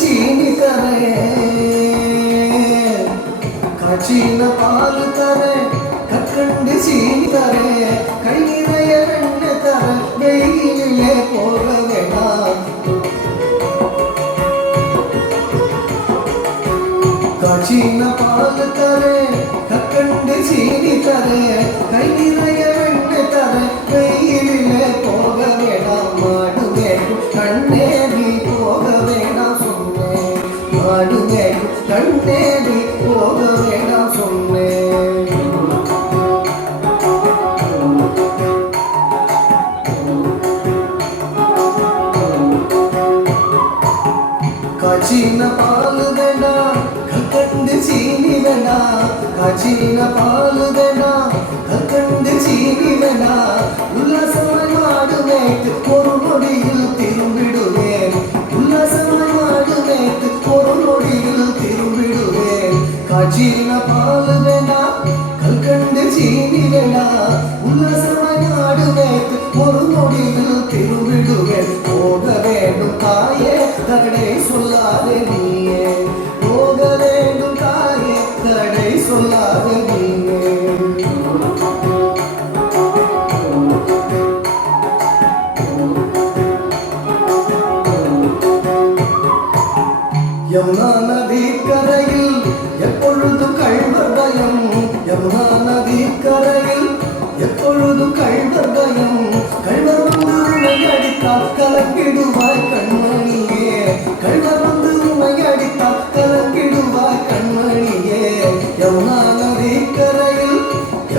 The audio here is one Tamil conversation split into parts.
சீனி தரேன், காய்ச்சின பால் தரேன், கற்கண்டு சீனி தரேன், கை நிறைய வெண்ணெய் தரேன், வெயிலே போக வேண்டாம். காய்ச்சின பால் தரேன், கற்கண்டு சீனி தரேன், கை நிறைய வெண்ணெய் தரேன், வெயிலே போக வேண்டாம். மாடு மேய்க்கும் கண்ணே நீ போக வேண்டாம் சொன்னேன், மாடு மேய்க்கும் கண்ணே நீ போக வேண்டாம் சொன்னேன். காய்ச்சின பால் வேண்டாம், கற்கண்டு சீனி வேண்டாம், காய்ச்சின பால் வேண்டாம், கற்கண்டு சீனி வேண்டாம். உல்லாசமாய் மாடு மேய்த்து ஒரு நொடியில் திரும்பிடுவேன், உல்லாசமாய் மாடு மேய்த்து ஒரு நொடியில் திரும்பிடுவேன். காய்ச்சின பால் வேண்டாம், கற்கண்டு சீனி வேண்டாம், உல்லாசமாய் மாடு மேய்த்து ஒரு நொடியில் திரும்பிடுவேன். போக வேண்டும் தாயே தடை சொல்லாதே நீயே, போக வேண்டும் தாயே தடை சொல்லாதே நீயே. யமுனா நதி கரையில் எப்பொழுது கள்வர் பயம், யமுனா நதி கரையில் எப்பொழுது கள்வர் பயம். கள்வர் வந்து உன்னை அடித்தால் கலங்கிடுவாய் கண்மணியே, கள்வர் வந்து உன்னை அடித்தால் கலங்கிடுவாய் கண்மணியே. யமுனா நதி கரையில்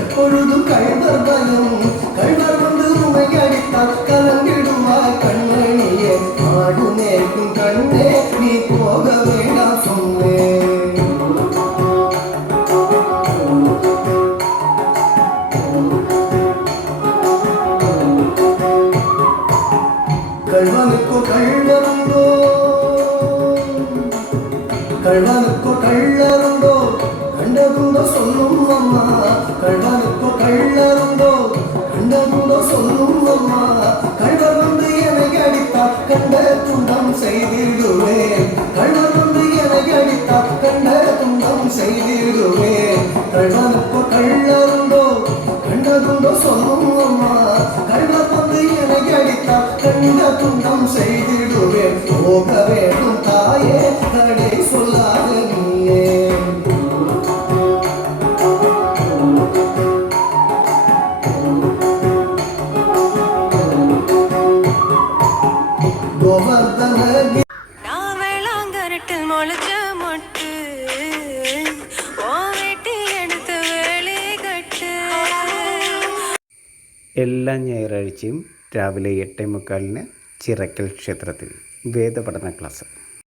எப்பொழுது கள்வர் பயம், கள்வர் வந்து உன்னை அடித்தால் கலங்கிடுவாய் கண்மணியே. மாடு மேய்க்கும் கண்ணே நீ போக வேண்டாம் சொன்னேன். கள்வனுக்கோ கள்ளருண்டோ, கள்வனுக்கோ கள்ளருண்டோ, கண்டதுண்டோ சொல்லும் அம்மா, கள்வனுக்கோ கள்ளருண்டோ, கண்டதுண்டோ சொல்லும் அம்மா. கள்வர் வந்து என்னை அடித்தால் கண்ட துண்டம் செய்திடுவேன், கள்வர் வந்து என்னை அடித்தால் கண்ட துண்டம் செய்திடுவேன். கள்வனுக்கோ கள்ளருண்டோ, கண்டதுண்டோ சொல்லும் அம்மா, கள்வர் வந்து என்னை அடித்தால் கண்ட துண்டம் செய்திடுவேன். போக வேண்டும் தாயே தடை சொல்லாத நீயே. கோவர்தன എല്ലാ ഞായറാഴ്ചയും രാവിലെ 8:45 ചിറക്കൽ ക്ഷേത്രത്തിൽ വേദപഠന ക്ലാസ്.